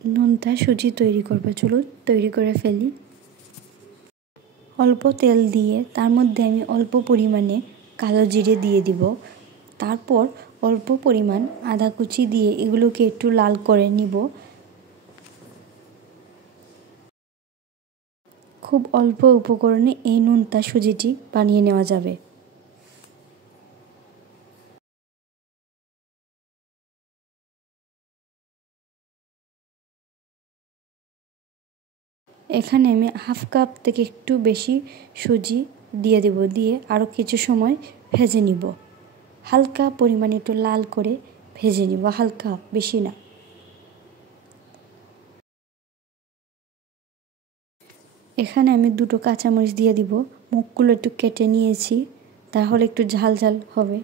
নোনতা সুজি তৈরি করব। চলুন তৈরি করে ফেলি। অল্প তেল দিয়ে তার মধ্যে আমি অল্প পরিমাণে কালো জিরে দিয়ে দিব। তারপর অল্প পরিমাণ আদা কুচি দিয়ে এগুলোকে একটু লাল করে নিব। খুব অল্প উপকরণে এই নোনতা সুজিটি বানিয়ে নেওয়া যাবে। এখানে আমি হাফ কাপ থেকে একটু বেশি সুজি দিয়ে দেব, দিয়ে আরও কিছু সময় ভেজে নিব। হালকা পরিমাণে একটু লাল করে ভেজে নিব, হালকা, বেশি না। এখানে আমি 2টো কাঁচামরিচ দিয়ে দিব, মুখগুলো একটু কেটে নিয়েছি, তাহলে একটু ঝাল ঝাল হবে।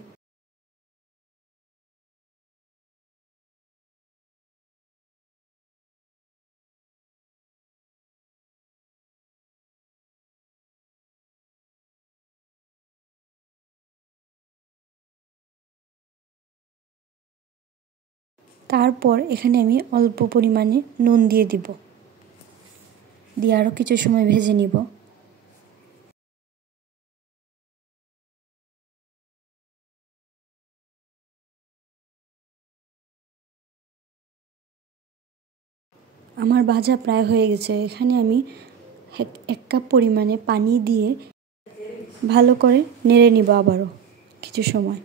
তারপর এখানে আমি অল্প পরিমাণে নুন দিয়ে দিব, দিয়ে আরও কিছু সময় ভেজে নিব। আমার ভাজা প্রায় হয়ে গেছে। এখানে আমি 1 কাপ পরিমাণে পানি দিয়ে ভালো করে নেড়ে নিব আবারও কিছু সময়।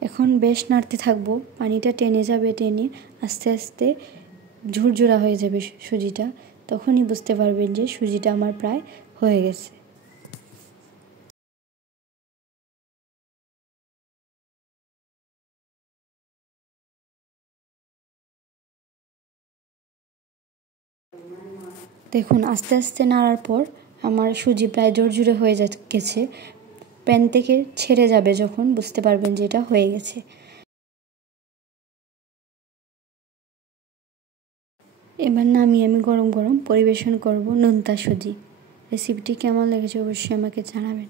এখন বেশ নাড়তে থাকবো, পানিটা টেনে যাবে, টেনে আস্তে আস্তে ঝুরঝুরা হয়ে যাবে সুজিটা। তখনই বুঝতে পারবেন যে সুজিটা আমার প্রায় হয়ে গেছে। দেখুন আস্তে আস্তে নাড়ার পর আমার সুজি প্রায় ঝরঝরে হয়ে গেছে। প্যান থেকে ছেড়ে যাবে যখন, বুঝতে পারবেন যে এটা হয়ে গেছে। এবার নামিয়ে আমি গরম গরম পরিবেশন করব নোনতা সুজি। রেসিপিটি কেমন লেগেছে অবশ্যই আমাকে জানাবেন।